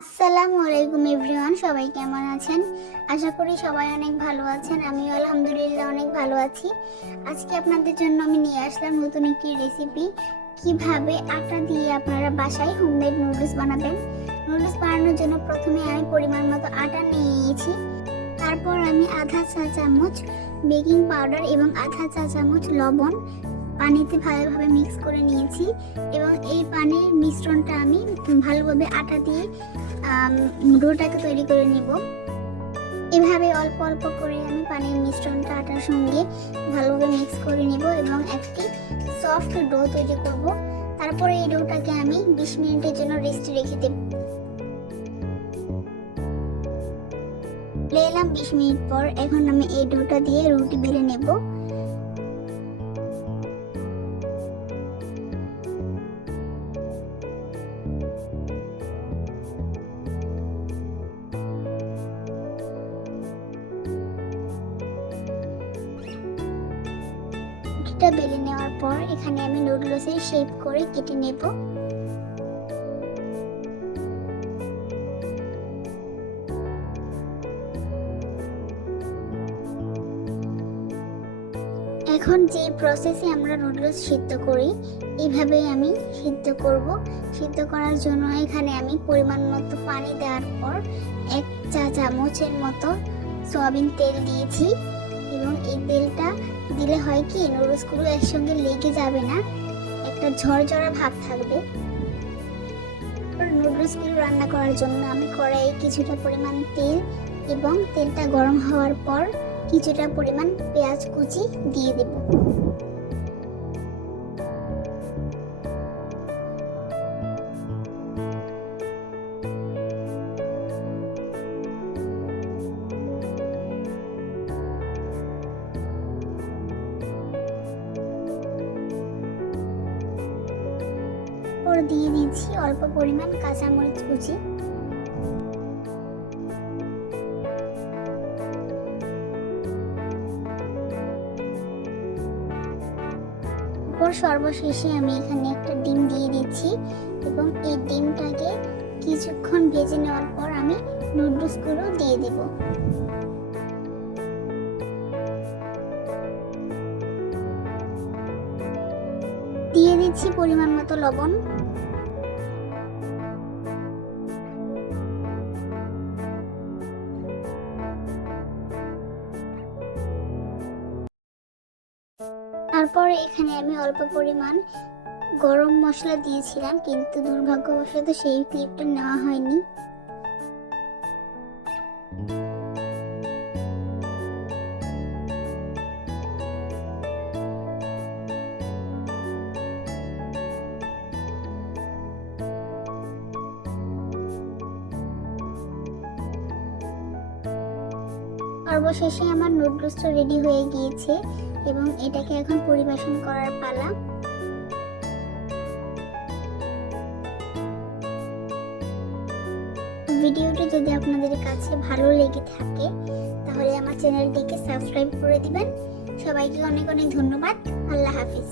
আসসালামু আলাইকুম এভরিওয়ান, সবাই কেমন আছেন? আশা করি সবাই অনেক ভালো আছেন, আমিও আলহামদুলিল্লাহ অনেক ভালো আছি। আজকে আপনাদের জন্য আমি নিয়ে আসলাম নতুন একটি রেসিপি কীভাবে আটা দিয়ে আপনারা বাসায় হোমমেড নুডলস বানাবেন। নুডলস বানানোর জন্য প্রথমে আমি পরিমাণ মতো আটা নিয়ে নিয়েছি। তারপর আমি আধা চা চামচ বেকিং পাউডার এবং আধা চা চামচ লবণ পানিতে ভালোভাবে মিক্স করে নিয়েছি এবং এই পানির মিশ্রণটা আমি ভালোভাবে আটা দিয়ে ডোটাকে তৈরি করে নিব। এভাবে অল্প অল্প করে আমি পানির মিশ্রণটা আটার সঙ্গে ভালোভাবে মিক্স করে নিব এবং একটি সফট ডো তৈরি করব। তারপরে এই ডোটাকে আমি বিশ মিনিটের জন্য রেস্টে রেখে দেব। চলে এলাম বিশ মিনিট পর, এখন আমি এই ডোটা দিয়ে রুটি বেলে নেব। রুটিটা বেলে নেওয়ার পর এখানে আমি নুডলসের শেপ করে কেটে নেব। এখন যে প্রসেসে আমরা নুডলস সিদ্ধ করি এইভাবেই আমি সিদ্ধ করব। সিদ্ধ করার জন্য এখানে আমি পরিমাণ মতো পানি দেওয়ার পর এক চা চামচের মতো সয়াবিন তেল দিয়েছি। এবং এই তেলটা দিলে হয় কি নুডলসগুলো একসঙ্গে লেগে যাবে না। একটা ঝরঝরা ভাব থাকবে। নুডলসগুলো রান্না করার জন্য আমি কড়াইয়ে কিছুটা পরিমাণ তেল এবং তেলটা গরম হওয়ার পর কিছুটা পরিমাণ পেঁয়াজ কুচি দিয়ে দেব। দিয়ে দিচ্ছি অল্প পরিমাণ কাঁচামরিচ কুচি। সর্বশেষে আমি এখানে একটা ডিম দিয়ে দিচ্ছি এবং এই ডিমটাকে কিছুক্ষণ ভেজে নেওয়ার পর আমি নুডলসগুলো দিয়ে দেব। দিচ্ছি পরিমাণ মতো লবণ। তারপর এখানে আমি অল্প পরিমাণ গরম মশলা দিয়েছিলাম, কিন্তু দুর্ভাগ্যবশত সেই ক্লিপটা নেওয়া হয়নি। সর্বশেষে আমার নুডলসটা রেডি হয়ে গিয়েছে এবং এটাকে এখন পরিবেশন করার পালা। ভিডিওটি যদি আপনাদের কাছে ভালো লেগে থাকে, তাহলে আমার চ্যানেলটিকে সাবস্ক্রাইব করে দিবেন। সবাইকে অনেক অনেক ধন্যবাদ। আল্লাহ হাফিজ।